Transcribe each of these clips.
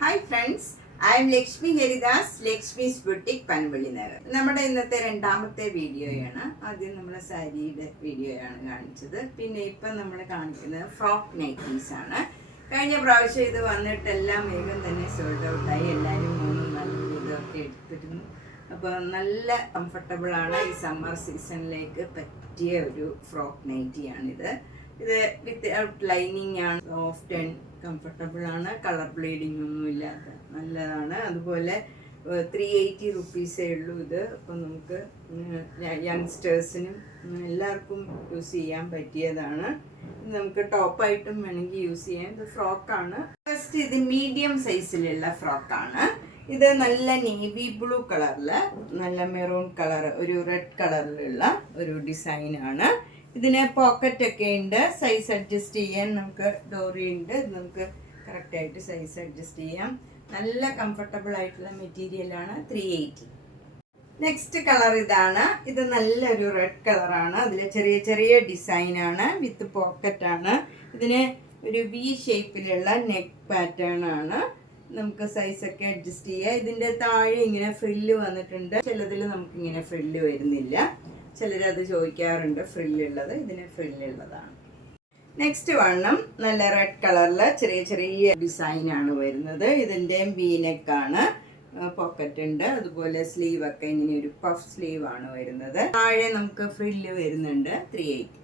Hi friends, I M Lakshmi Haridas, Lakshmi's boutique Panampilly Nagar. നമ്മുടെ ഇന്നത്തെ രണ്ടാമത്തെ വീഡിയോയാണ്. ആദ്യം നമ്മൾ സാരിയുടെ വീഡിയോയാണ് കാണിച്ചത്. പിന്നെ ഇപ്പം നമ്മൾ കാണിക്കുന്നത് ഫ്രോക്ക് നൈറ്റീസ് ആണ്. കഴിഞ്ഞ പ്രാവശ്യം ഇത് വന്നിട്ടെല്ലാം വേഗം തന്നെ സോൾഡ് ഔട്ടായി. എല്ലാവരും മൂന്നും നല്ല ഇതൊക്കെ എടുത്തിരുന്നു. അപ്പോൾ നല്ല കംഫർട്ടബിളാണ്. ഈ സമ്മർ സീസണിലേക്ക് പറ്റിയ ഒരു ഫ്രോക്ക് നൈറ്റിയാണിത്. ഇത് വിത്തൗട്ട് ലൈനിങ് ആണ്, സോഫ്റ്റ് ആൻഡ് കംഫർട്ടബിൾ ആണ്. കളർ ബ്ലീഡിങ് ഒന്നും ഇല്ലാത്ത നല്ലതാണ്. അതുപോലെ 380 റുപ്പീസേ ഉള്ളൂ ഇത്. അപ്പം നമുക്ക് യങ്സ്റ്റേഴ്സിനും എല്ലാവർക്കും യൂസ് ചെയ്യാൻ പറ്റിയതാണ്. ഇത് നമുക്ക് ടോപ്പായിട്ടും വേണമെങ്കിൽ യൂസ് ചെയ്യാം. ഇത് ഫ്രോക്കാണ്. ഫസ്റ്റ് ഇത് മീഡിയം സൈസിലുള്ള ഫ്രോക്കാണ്. ഇത് നല്ല നേവി ബ്ലൂ കളറിൽ നല്ല മെറൂൺ കളർ, ഒരു റെഡ് കളറിലുള്ള ഒരു ഡിസൈനാണ്. ഇതിന് പോക്കറ്റൊക്കെ ഉണ്ട്. സൈസ് അഡ്ജസ്റ്റ് ചെയ്യാൻ നമുക്ക് ഡോറി ഉണ്ട്. നമുക്ക് കറക്റ്റായിട്ട് സൈസ് അഡ്ജസ്റ്റ് ചെയ്യാം. നല്ല കംഫർട്ടബിൾ ആയിട്ടുള്ള മെറ്റീരിയലാണ്. 380. നെക്സ്റ്റ് കളർ ഇതാണ്. ഇത് നല്ലൊരു റെഡ് കളറാണ്. അതിൽ ചെറിയ ചെറിയ ഡിസൈനാണ്, വിത്ത് പോക്കറ്റാണ്. ഇതിന് ഒരു വി ഷേപ്പിലുള്ള നെക്ക് പാറ്റേൺ ആണ്. നമുക്ക് സൈസൊക്കെ അഡ്ജസ്റ്റ് ചെയ്യാം. ഇതിൻ്റെ താഴെ ഇങ്ങനെ ഫ്രില്ല് വന്നിട്ടുണ്ട്. ചിലതിൽ നമുക്കിങ്ങനെ ഫ്രില്ല് വരുന്നില്ല. ചിലരത് ചോദിക്കാറുണ്ട് ഫ്രില്ലുള്ളത്. ഇതിന് ഫ്രില്ലുള്ളതാണ്. നെക്സ്റ്റ് വണ്ണം നല്ല റെഡ് കളറിൽ ചെറിയ ചെറിയ ഡിസൈനാണ് വരുന്നത്. ഇതിൻ്റെ വീനെക്കാണ്, പോക്കറ്റ് ഉണ്ട്. അതുപോലെ സ്ലീവ് ഒക്കെ ഇങ്ങനെ ഒരു പഫ് സ്ലീവ് ആണ് വരുന്നത്. താഴെ നമുക്ക് ഫ്രില്ല് വരുന്നുണ്ട്. 380.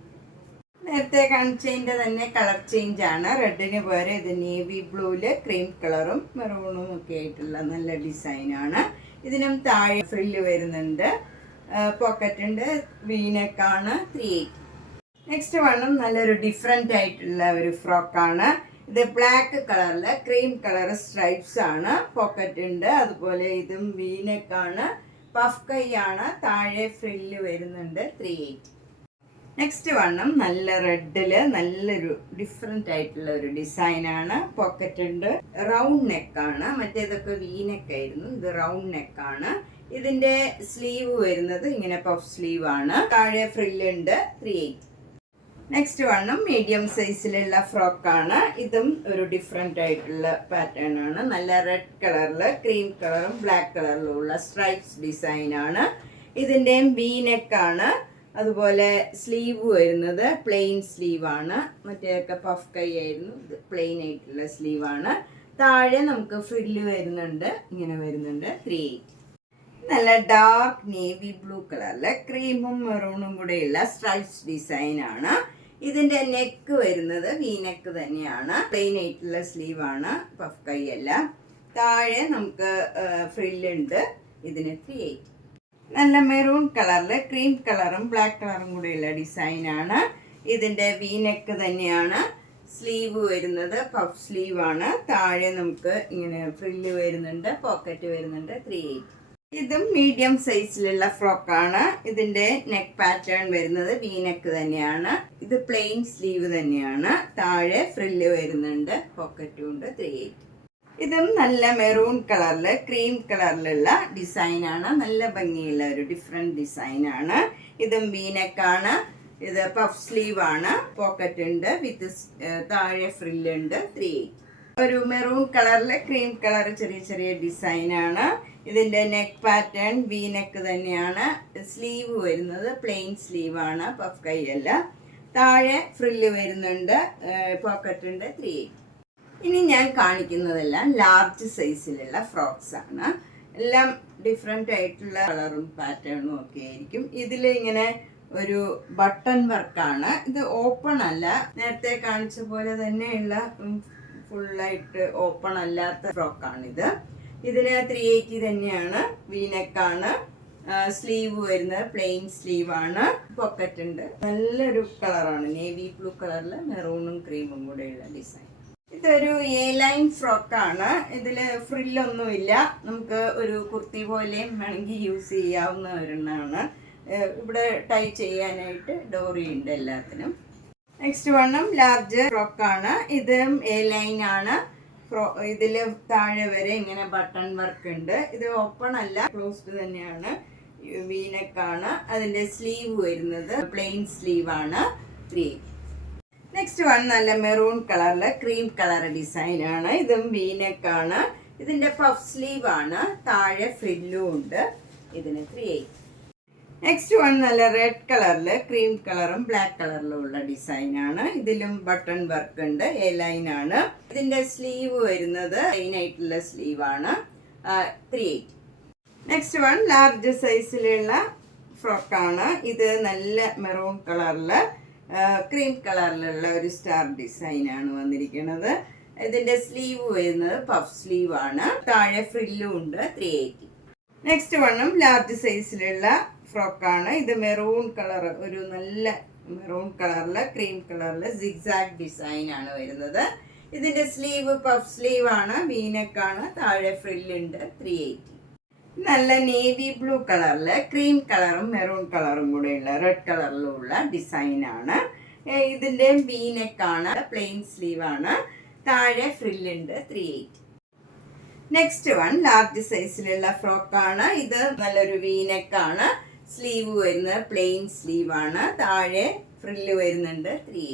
നേരത്തെ കാണിച്ചതിൻ്റെ തന്നെ കളർ ചേഞ്ച് ആണ്. റെഡിന് പകരം ഇത് നേവി ബ്ലൂവില് ക്രീം കളറും മെറൂണും ഒക്കെ ആയിട്ടുള്ള നല്ല ഡിസൈനാണ്. ഇതിനും താഴെ ഫ്രില്ല് വരുന്നുണ്ട്, പോക്കറ്റ് ഉണ്ട്, വീനെക്കാണ്. 380. നെക്സ്റ്റ് വണ്ണം നല്ലൊരു ഡിഫറെൻ്റ് ആയിട്ടുള്ള ഒരു ഫ്രോക്കാണ്. ഇത് ബ്ലാക്ക് കളറിൽ ക്രീം കളർ സ്ട്രൈപ്സ് ആണ്. പോക്കറ്റ് ഉണ്ട്. അതുപോലെ ഇതും വീനെക്കാണ്, പഫ് കൈ ആണ്. താഴെ ഫ്രില്ല് വരുന്നുണ്ട്. 380. നെക്സ്റ്റ് വണ്ണം നല്ല റെഡില് നല്ലൊരു ഡിഫറെൻ്റ് ആയിട്ടുള്ള ഒരു ഡിസൈനാണ്. പോക്കറ്റ് ഉണ്ട്, റൗണ്ട് നെക്കാണ്. മറ്റേതൊക്കെ വീനെക്കായിരുന്നു, ഇത് റൗണ്ട് നെക്കാണ്. ഇതിന്റെ സ്ലീവ് വരുന്നത് ഇങ്ങനെ പഫ് സ്ലീവ് ആണ്. താഴെ ഫ്രില്ല് ഉണ്ട്. 380. നെക്സ്റ്റ് വണ്ണം മീഡിയം സൈസിലുള്ള ഫ്രോക്കാണ്. ഇതും ഒരു ഡിഫറെൻ്റ് ആയിട്ടുള്ള പാറ്റേൺ ആണ്. നല്ല റെഡ് കളറിൽ ക്രീം കളറും ബ്ലാക്ക് കളറിലും ഉള്ള സ്ട്രൈപ്സ് ഡിസൈനാണ്. ഇതിൻ്റെയും വീനെക്കാണ്. അതുപോലെ സ്ലീവ് വരുന്നത് പ്ലെയിൻ സ്ലീവാണ്. മറ്റേതൊക്കെ പഫ് കൈ ആയിരുന്നു, ഇത് പ്ലെയിൻ ആയിട്ടുള്ള സ്ലീവാണ്. താഴെ നമുക്ക് ഫ്രില്ല് വരുന്നുണ്ട്, ഇങ്ങനെ വരുന്നുണ്ട്. 380. നല്ല ഡാർക്ക് നേവി ബ്ലൂ കളറിലെ ക്രീമും മെറൂണും കൂടെയുള്ള സ്ട്രൈപ്സ് ഡിസൈനാണ്. ഇതിൻ്റെ നെക്ക് വരുന്നത് വി നെക്ക് തന്നെയാണ്. പ്ലെയിൻ ആയിട്ടുള്ള സ്ലീവാണ്, പഫ് കൈ അല്ല. താഴെ നമുക്ക് ഫ്രില്ലുണ്ട്. ഇതിന് 380. നല്ല മെറൂൺ കളറിൽ ക്രീം കളറും ബ്ലാക്ക് കളറും കൂടെയുള്ള ഡിസൈനാണ്. ഇതിൻ്റെ വി നെക്ക് തന്നെയാണ്. സ്ലീവ് വരുന്നത് പഫ് സ്ലീവാണ്. താഴെ നമുക്ക് ഇങ്ങനെ ഫ്രില്ല് വരുന്നുണ്ട്, പോക്കറ്റ് വരുന്നുണ്ട്. 380. ഇതും മീഡിയം സൈസിലുള്ള ഫ്രോക്കാണ്. ഇതിൻ്റെ നെക്ക് പാറ്റേൺ വരുന്നത് വി നെക്ക് തന്നെയാണ്. ഇത് പ്ലെയിൻ സ്ലീവ് തന്നെയാണ്. താഴെ ഫ്രില്ല് വരുന്നുണ്ട്, പോക്കറ്റും ഉണ്ട്. 380. ഇതും നല്ല മെറൂൺ കളറിൽ ക്രീം കളറിലുള്ള ഡിസൈനാണ്. നല്ല ഭംഗിയുള്ള ഒരു ഡിഫറെൻറ്റ് ഡിസൈനാണ്. ഇതും വീനെക്കാണ്. ഇത് പഫ് സ്ലീവ് ആണ്. പോക്കറ്റ് ഉണ്ട്, വിത്ത് താഴെ ഫ്രില്ലുണ്ട്. 380. ഒരു മെറൂൺ കളറിൽ ക്രീം കളർ ചെറിയ ചെറിയ ഡിസൈനാണ്. ഇതിൻ്റെ നെക്ക് പാറ്റേൺ വി നെക്ക് തന്നെയാണ്. സ്ലീവ് വരുന്നത് പ്ലെയിൻ സ്ലീവാണ്, പഫ് കൈ അല്ല. താഴെ ഫ്രില്ല് വരുന്നുണ്ട്, പോക്കറ്റ് ഉണ്ട്. 380. ഇനി ഞാൻ കാണിക്കുന്നതെല്ലാം ലാർജ് സൈസിലുള്ള ഫ്രോക്സ് ആണ്. എല്ലാം ഡിഫറെൻ്റ് ആയിട്ടുള്ള കളറും പാറ്റേണും ഒക്കെ ആയിരിക്കും. ഇതിൽ ഇങ്ങനെ ഒരു ബട്ടൺ വർക്കാണ്. ഇത് ഓപ്പൺ അല്ല, നേരത്തെ കാണിച്ച പോലെ തന്നെയുള്ള ഫുള്ളായിട്ട് ഓപ്പൺ അല്ലാത്ത ഫ്രോക്കാണിത്. ഇതിന് 380 തന്നെയാണ്. വീനെക്കാണ്. സ്ലീവ് വരുന്നത് പ്ലെയിൻ സ്ലീവാണ്. പോക്കറ്റ് ഉണ്ട്. നല്ലൊരു കളറാണ്, നേവി ബ്ലൂ കളറിൽ മെറൂണും ക്രീമും കൂടെയുള്ള ഡിസൈൻ. ഇതൊരു എ ലൈൻ ഫ്രോക്കാണ്. ഇതിൽ ഫ്രില്ലൊന്നുമില്ല. നമുക്ക് ഒരു കുർത്തി പോലെയും വേണമെങ്കിൽ യൂസ് ചെയ്യാവുന്ന ഒരെണ്ണമാണ്. ഇവിടെ ടൈ ചെയ്യാനായിട്ട് ഡോറി ഉണ്ട് എല്ലാത്തിനും. നെക്സ്റ്റ് വണ്ണം ലാർജ് ഫ്രോക്കാണ്. ഇതും എ ലൈൻ ആണ്. ഇതിൽ താഴെ വരെ ഇങ്ങനെ ബട്ടൺ വർക്ക് ഉണ്ട്. ഇത് ഓപ്പൺ അല്ല, ക്ലോസ്ഡ് തന്നെയാണ്. വീനെക്കാണ്. അതിൻ്റെ സ്ലീവ് വരുന്നത് പ്ലെയിൻ സ്ലീവാണ്. 380. നെക്സ്റ്റ് വൺ നല്ല മെറൂൺ കളറിൽ ക്രീം കളർ ഡിസൈനാണ്. ഇതും വീനെക്കാണ്. ഇതിന്റെ പഫ് സ്ലീവ് ആണ്, താഴെ ഫ്രില്ലും ഉണ്ട്. ഇതിന് 380. നെക്സ്റ്റ് വൺ നല്ല റെഡ് കളറിൽ ക്രീം കളറും ബ്ലാക്ക് കളറിലും ഉള്ള ഡിസൈൻ ആണ്. ഇതിലും ബട്ടൺ വർക്ക് ഉണ്ട്, എ ലൈൻ ആണ്. ഇതിന്റെ സ്ലീവ് വരുന്നത് പ്ലെയിൻ ആയിട്ടുള്ള സ്ലീവ് ആണ്, 380. നെക്സ്റ്റ് വൺ ലാർജ് സൈസിലുള്ള ഫ്രോക്കാണ്. ഇത് നല്ല മെറൂൺ കളറിൽ ക്രീം കളറിലുള്ള ഒരു സ്റ്റാർ ഡിസൈൻ ആണ് വന്നിരിക്കുന്നത്. ഇതിന്റെ സ്ലീവ് വരുന്നത് പഫ് സ്ലീവ് ആണ്, താഴെ ഫ്രില്ലും ഉണ്ട്, 380. നെക്സ്റ്റ് വണ്ണും ലാർജ് സൈസിലുള്ള ഫ്രോക്കാണ്. ഇത് മെറൂൺ കളർ, ഒരു നല്ല മെറൂൺ കളറിൽ ക്രീം കളറിൽ സിഗ്സാഗ് ഡിസൈൻ ആണ് വരുന്നത്. ഇതിന്റെ സ്ലീവ് പഫ് സ്ലീവ് ആണ്, വീനക്കാണ്, താഴെ ഫ്രില്ലുണ്ട്, 380. നല്ല നേവി ബ്ലൂ കളറിൽ ക്രീം കളറും മെറൂൺ കളറും കൂടെയുള്ള റെഡ് കളറിലുള്ള ഡിസൈൻ ആണ്. ഇതിന്റെ വീനെക്കാണ്, പ്ലെയിൻ സ്ലീവ് ആണ്, താഴെ ഫ്രില്ലുണ്ട്, 380. നെക്സ്റ്റ് വൺ ലാർജ് സൈസിലുള്ള ഫ്രോക്കാണ്. ഇത് നല്ലൊരു വീനെക്കാണ്, സ്ലീവ് വരുന്നത് പ്ലെയിൻ സ്ലീവ് ആണ്, താഴെ ഫ്രില്ല് വരുന്നുണ്ട്, 380.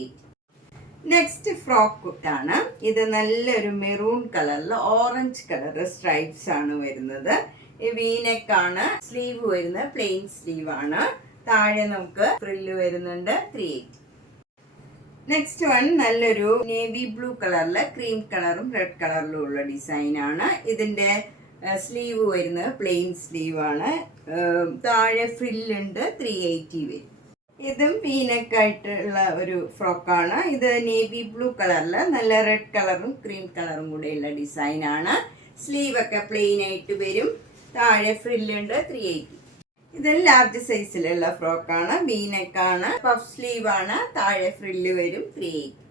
നെക്സ്റ്റ് ഫ്രോക്ക് ആണ്. ഇത് നല്ലൊരു മെറൂൺ കളറിൽ ഓറഞ്ച് കളർ സ്ട്രൈപ്സ് ആണ് വരുന്നത്. ഈ വീനെക്കാണ്, സ്ലീവ് വരുന്നത് പ്ലെയിൻ സ്ലീവ് ആണ്, താഴെ നമുക്ക് ഫ്രില്ല് വരുന്നുണ്ട്, 380. നെക്സ്റ്റ് വൺ നല്ലൊരു നേവി ബ്ലൂ കളറിൽ ക്രീം കളറും റെഡ് കളറിലും ഉള്ള ഡിസൈൻ ആണ്. ഇതിന്റെ സ്ലീവ് വരുന്നത് പ്ലെയിൻ സ്ലീവ് ആണ്, താഴെ ഫ്രില്ലുണ്ട്, 380 വരും. ഇതും വീനക്കായിട്ടുള്ള ഒരു ഫ്രോക്കാണ്. ഇത് നേവി ബ്ലൂ കളറിൽ നല്ല റെഡ് കളറും ക്രീം കളറും കൂടെയുള്ള ഡിസൈൻ ആണ്. സ്ലീവ് ഒക്കെ പ്ലെയിൻ ആയിട്ട് വരും, താഴെ ഫ്രില്ലുണ്ട്, 380. ഇത് ലാർജ് സൈസിലുള്ള ഫ്രോക്കാണ്, വീനെക്കാണ്, പഫ് സ്ലീവ് ആണ്, താഴെ ഫ്രില്ല് വരും, 380.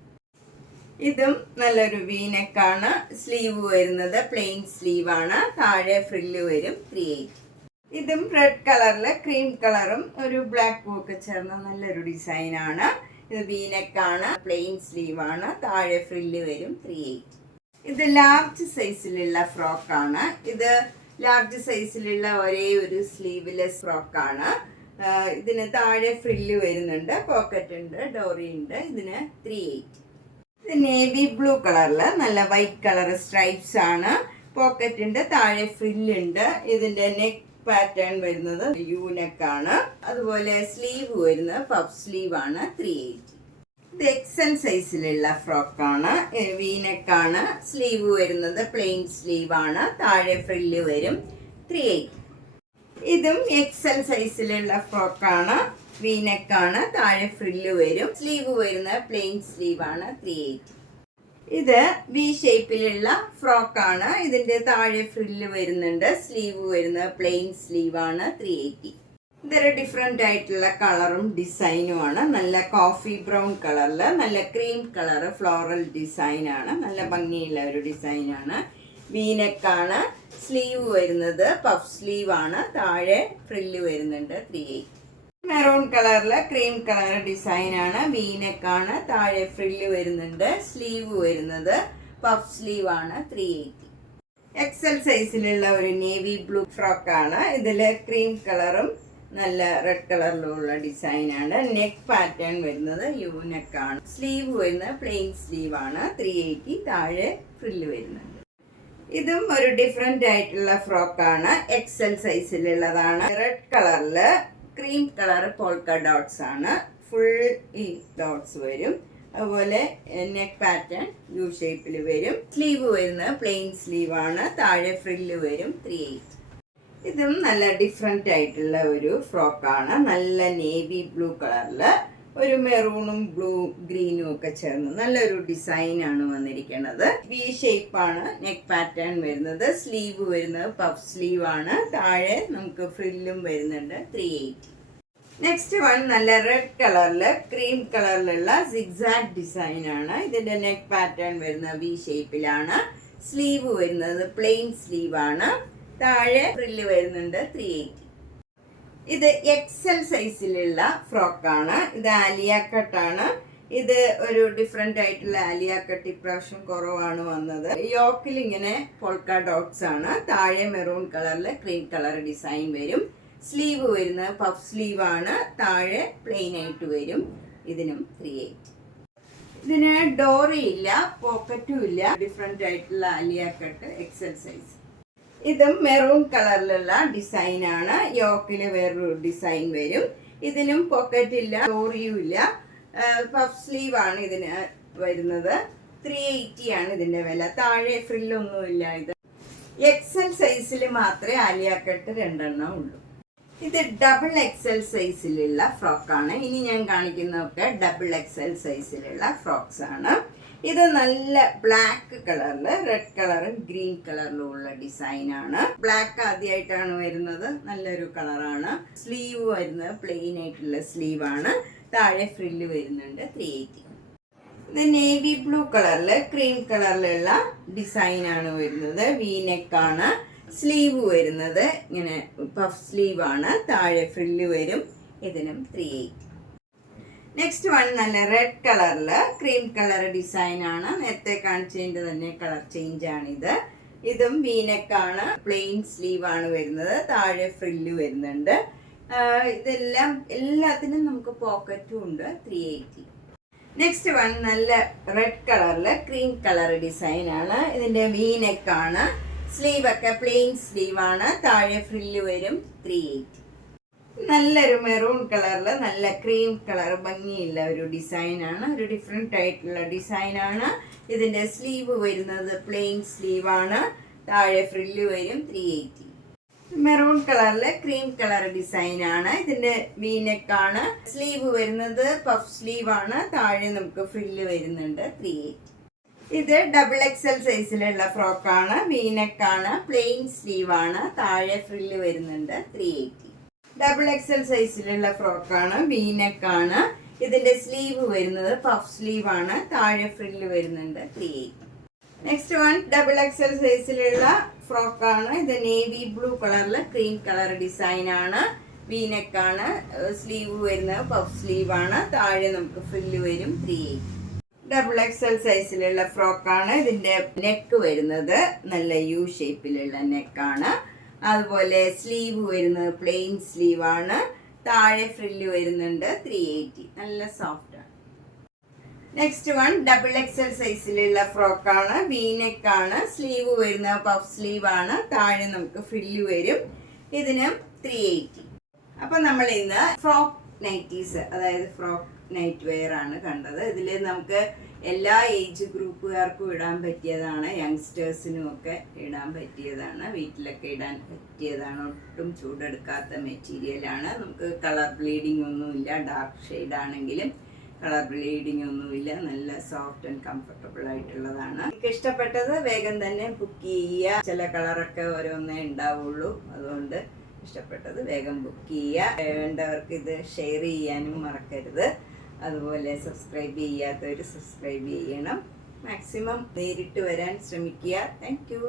ഇതും നല്ലൊരു വീനെക്കാണ്, സ്ലീവ് വരുന്നത് പ്ലെയിൻ സ്ലീവ് ആണ്, താഴെ ഫ്രില്ല് വരും, 380. ഇതും റെഡ് കളറിൽ ക്രീം കളറും ഒരു ബ്ലാക്ക് ഒക്കെ ചേർന്ന നല്ലൊരു ഡിസൈൻ ആണ്. ഇത് വീനെക്കാണ്, പ്ലെയിൻ സ്ലീവ് ആണ്, താഴെ ഫ്രില്ല് വരും, 380. ഇത് ലാർജ് സൈസിലുള്ള ഫ്രോക്കാണ്. ഇത് ലാർജ് സൈസിലുള്ള ഒരേ ഒരു സ്ലീവ്ലെസ് ഫ്രോക്കാണ്. ഇതിന് താഴെ ഫ്രില്ല് വരുന്നുണ്ട്, പോക്കറ്റ് ഉണ്ട്, ഡോറി ഉണ്ട്. ഇതിന് 380. ഇത് നേവി ബ്ലൂ കളറിൽ നല്ല വൈറ്റ് കളർ സ്ട്രൈപ്സ് ആണ്, പോക്കറ്റ് ഉണ്ട്, താഴെ ഫ്രില്ലുണ്ട്. ഇതിന്റെ നെക്ക് പാറ്റേൺ വരുന്നത് യൂനെക്കാണ്, അതുപോലെ സ്ലീവ് വരുന്നത് പഫ് സ്ലീവ് ആണ്, 380. ഇത് എക്സൽ സൈസിലുള്ള ഫ്രോക്കാണ്, വീനെക്കാണ്, സ്ലീവ് വരുന്നത് പ്ലെയിൻ സ്ലീവ് ആണ്, താഴെ ഫ്രില്ല് വരും, 380. ഇതും എക്സൽ സൈസിലുള്ള ഫ്രോക്കാണ്, വീനെക്കാണ്, താഴെ ഫ്രില്ല് വരും, സ്ലീവ് വരുന്നത് പ്ലെയിൻ സ്ലീവ് ആണ്, 380. ഇത് വി ഷേപ്പിലുള്ള ഫ്രോക്കാണ്. ഇതിന്റെ താഴെ ഫ്രില്ല് വരുന്നുണ്ട്, സ്ലീവ് വരുന്നത് പ്ലെയിൻ സ്ലീവ് ആണ്, 380. ഇതൊരു ഡിഫറെൻ്റ് ആയിട്ടുള്ള കളറും ഡിസൈനും ആണ്. നല്ല കോഫി ബ്രൗൺ കളറിൽ നല്ല ക്രീം കളർ ഫ്ലോറൽ ഡിസൈൻ ആണ്, നല്ല ഭംഗിയുള്ള ഒരു ഡിസൈൻ ആണ്. വീനെക്കാണ്, സ്ലീവ് വരുന്നത് പഫ് സ്ലീവ് ആണ്, താഴെ ഫ്രില്ല് വരുന്നുണ്ട്, 380. മെറൂൺ കളറിൽ ക്രീം കളർ ഡിസൈൻ ആണ്. വീനെക്കാണ്, താഴെ ഫ്രില്ല് വരുന്നുണ്ട്, സ്ലീവ് വരുന്നത് പഫ് സ്ലീവ് ആണ്, 380. എക്സൽ സൈസിലുള്ള ഒരു നേവി ബ്ലൂ ഫ്രോക്കാണ്. ഇതിൽ ക്രീം കളറും നല്ല റെഡ് കളറിലുള്ള ഡിസൈൻ ആണ്. നെക്ക് പാറ്റേൺ വരുന്നത് യൂനെക്കാണ്, സ്ലീവ് വരുന്നത് പ്ലെയിൻ സ്ലീവ് ആണ്, 380, താഴെ ഫ്രില്ല് വരുന്നുണ്ട്. ഇതും ഒരു ഡിഫറെൻ്റ് ആയിട്ടുള്ള ഫ്രോക്കാണ്, എക്സൽ സൈസിലുള്ളതാണ്. റെഡ് കളറിൽ ക്രീം കളർ പോൾക്ക ഡോട്ട്സ് ആണ്, ഫുൾ ഈ ഡോട്ട്സ് വരും. അതുപോലെ നെക്ക് പാറ്റേൺ യു ഷേപ്പിൽ വരും. സ്ലീവ് വരുന്നത് പ്ലെയിൻ സ്ലീവ് ആണ്, താഴെ ഫ്രില്ല് വരും, 380. ഇതും നല്ല ഡിഫറെൻ്റ് ആയിട്ടുള്ള ഒരു ഫ്രോക്കാണ്. നല്ല നേവി ബ്ലൂ കളറിൽ ഒരു മെറൂണും ബ്ലൂ ഗ്രീനും ഒക്കെ ചേർന്ന് നല്ലൊരു ഡിസൈൻ ആണ് വന്നിരിക്കുന്നത്. വി ഷേപ്പാണ് നെക്ക് പാറ്റേൺ വരുന്നത്. സ്ലീവ് വരുന്നത് പഫ് സ്ലീവ് ആണ്, താഴെ നമുക്ക് ഫ്രില്ലും വരുന്നുണ്ട്, 380. നെക്സ്റ്റ് വൺ നല്ല റെഡ് കളറിൽ ക്രീം കളറിലുള്ള സിഗ്സാഗ് ഡിസൈൻ ആണ്. ഇതിന്റെ നെക്ക് പാറ്റേൺ വരുന്നത് വി ഷേപ്പിലാണ്. സ്ലീവ് വരുന്നത് പ്ലെയിൻ സ്ലീവ് ആണ്, താഴെ ഫ്രില്ല് വരുന്നുണ്ട്, 380. ഇത് എക്സൽ സൈസിലുള്ള ഫ്രോക്കാണ്. ഇത് ആലിയ കട്ടാണ്. ഇത് ഒരു ഡിഫറെൻ്റ് ആയിട്ടുള്ള ആലിയ കട്ട്, ഇപ്രാവശ്യം കുറവാണ് വന്നത്. യോക്കിൽ ഇങ്ങനെ പോൾക്ക ഡോട്ട്സ് ആണ്, താഴെ മെറൂൺ കളറിൽ ക്രീം കളർ ഡിസൈൻ വരും. സ്ലീവ് വരുന്നത് പഫ് സ്ലീവ് ആണ്, താഴെ പ്ലെയിൻ ആയിട്ട് വരും. ഇതിനും 380. ഇതിന് ഡോറി ഇല്ല, പോക്കറ്റും ഇല്ല. ഡിഫറെന്റ് ആയിട്ടുള്ള ആലിയ കട്ട് എക്സൽ സൈസ്. ഇതും മെറൂൺ കളറിലുള്ള ഡിസൈനാണ്. യോക്കില് വേറൊരു ഡിസൈൻ വരും. ഇതിനും പോക്കറ്റ് ഇല്ല, ഡോറിയും ഇല്ല. പഫ് സ്ലീവ് ആണ് ഇതിന് വരുന്നത്. 380 ആണ് ഇതിന്റെ വില. താഴെ ഫ്രില്ലൊന്നുമില്ല. ഇത് എക്സൽ സൈസിൽ മാത്രമേ ആലിയ കട്ട് 2 ഉള്ളൂ. ഇത് ഡബിൾ എക്സൽ സൈസിലുള്ള ഫ്രോക്കാണ്. ഇനി ഞാൻ കാണിക്കുന്നതൊക്കെ ഡബിൾ എക്സൽ സൈസിലുള്ള ഫ്രോക്സ് ആണ്. ഇത് നല്ല ബ്ലാക്ക് കളറിൽ റെഡ് കളറും ഗ്രീൻ കളറിലും ഉള്ള ഡിസൈൻ ആണ്. ബ്ലാക്ക് ആദ്യമായിട്ടാണ് വരുന്നത്. നല്ലൊരു കളറാണ്. സ്ലീവ് വരുന്നത് പ്ലെയിൻ ആയിട്ടുള്ള സ്ലീവ് ആണ്. താഴെ ഫ്രില്ല് വരുന്നുണ്ട്. 380. ഇത് നേവി ബ്ലൂ കളറിൽ ക്രീം കളറിലുള്ള ഡിസൈൻ ആണ് വരുന്നത്. വീനെക്ക് ആണ്. സ്ലീവ് വരുന്നത് ഇങ്ങനെ പഫ് സ്ലീവ് ആണ്. താഴെ ഫ്രില്ല് വരും. ഇതിനും 380. നെക്സ്റ്റ് വൺ നല്ല റെഡ് കളറില് ക്രീം കളർ ഡിസൈൻ ആണ്. നേരത്തെ കാണിച്ചതിന്റെ തന്നെ കളർ ചേഞ്ച് ആണ് ഇത്. ഇതും വീനെക്കാണ്. പ്ലെയിൻ സ്ലീവ് ആണ് വരുന്നത്. താഴെ ഫ്രില്ല് വരുന്നുണ്ട്. ഇതെല്ലാം എല്ലാത്തിനും നമുക്ക് പോക്കറ്റും ഉണ്ട്. 380. നെക്സ്റ്റ് വൺ നല്ല റെഡ് കളറില് ക്രീം കളർ ഡിസൈൻ ആണ്. ഇതിന്റെ വീനെക്കാണ്. സ്ലീവ് ഒക്കെ പ്ലെയിൻ സ്ലീവ് ആണ്. താഴെ ഫ്രില്ല് വരും. 380. നല്ലൊരു മെറൂൺ കളറിൽ നല്ല ക്രീം കളർ ഭംഗിയുള്ള ഒരു ഡിസൈൻ ആണ്. ഒരു ഡിഫറെന്റ് ആയിട്ടുള്ള ഡിസൈൻ ആണ്. ഇതിന്റെ സ്ലീവ് വരുന്നത് പ്ലെയിൻ സ്ലീവ് ആണ്. താഴെ ഫ്രില്ല് വരും. 380. മെറൂൺ കളറിൽ ക്രീം കളർ ഡിസൈൻ ആണ്. ഇതിന്റെ വീനെക്കാണ്. സ്ലീവ് വരുന്നത് പഫ് സ്ലീവ് ആണ്. താഴെ നമുക്ക് ഫ്രില്ല് വരുന്നുണ്ട്. 380. ഇത് ഡബിൾ എക്സൽ സൈസിലുള്ള ഫ്രോക്കാണ്. വീനെക്കാണ്. പ്ലെയിൻ സ്ലീവ് ആണ്. താഴെ ഫ്രില്ല് വരുന്നുണ്ട്. 380. ഡബിൾ എക്സൽ സൈസിലുള്ള ഫ്രോക്കാണ്. വീനെക്കാണ്. ഇതിന്റെ സ്ലീവ് വരുന്നത് പഫ് സ്ലീവ് ആണ്. താഴെ ഫ്രില്ല് വരുന്നുണ്ട്. 380. നെക്സ്റ്റ് വൺ ഡബിൾ എക്സൽ സൈസിലുള്ള ഫ്രോക്കാണ്. ഇത് നേവി ബ്ലൂ കളറിൽ ക്രീം കളർ ഡിസൈൻ ആണ്. വീനെക്കാണ്. സ്ലീവ് വരുന്നത് പഫ് സ്ലീവ് ആണ്. താഴെ നമുക്ക് ഫ്രില്ല് വരും. 380. ഡബിൾ എക്സൽ സൈസിലുള്ള ഫ്രോക്കാണ്. ഇതിന്റെ നെക്ക് വരുന്നത് നല്ല യു ഷേപ്പിലുള്ള നെക്കാണ്. അതുപോലെ സ്ലീവ് വരുന്നത് പ്ലെയിൻ സ്ലീവ് ആണ്. താഴെ ഫ്രില്ല് വരുന്നുണ്ട്. 380. നല്ല സോഫ്റ്റ് ആണ്. നെക്സ്റ്റ് വൺ ഡബിൾ എക്സൽ സൈസിലുള്ള ഫ്രോക്കാണ്. വീനെക്കാണ്. സ്ലീവ് വരുന്നത് പഫ് സ്ലീവ് ആണ്. താഴെ നമുക്ക് ഫ്രില്ല് വരും. ഇതിനും 380. അപ്പൊ നമ്മൾ ഇന്ന് ഫ്രോക്ക് നൈറ്റീസ്, അതായത് ഫ്രോക്ക് നൈറ്റ് വെയർ ആണ് കണ്ടത്. ഇതിൽ നമുക്ക് എല്ലാ ഏജ് ഗ്രൂപ്പുകാർക്കും ഇടാൻ പറ്റിയതാണ്. യങ്സ്റ്റേഴ്സിനും ഒക്കെ ഇടാൻ പറ്റിയതാണ്. വീട്ടിലൊക്കെ ഇടാൻ പറ്റിയതാണ്. ഒട്ടും ചൂടെടുക്കാത്ത മെറ്റീരിയലാണ്. നമുക്ക് കളർ ബ്ലീഡിങ് ഒന്നുമില്ല. ഡാർക്ക് ഷെയ്ഡ് ആണെങ്കിലും കളർ ബ്ലീഡിങ് ഒന്നുമില്ല. നല്ല സോഫ്റ്റ് ആൻഡ് കംഫർട്ടബിൾ ആയിട്ടുള്ളതാണ്. എനിക്ക് ഇഷ്ടപ്പെട്ടത് വേഗം തന്നെ ബുക്ക് ചെയ്യുക. ചില കളറൊക്കെ ഓരോന്നേ ഉണ്ടാവുള്ളൂ. അതുകൊണ്ട് ഇഷ്ടപ്പെട്ടത് വേഗം ബുക്ക് ചെയ്യുക. വേണ്ടവർക്ക് ഇത് ഷെയർ ചെയ്യാനും മറക്കരുത്. അതുപോലെ സബ്സ്ക്രൈബ് ചെയ്യാത്തവർ സബ്സ്ക്രൈബ് ചെയ്യണം. മാക്സിമം നേരിട്ട് വരാൻ ശ്രമിക്കുക. Thank you.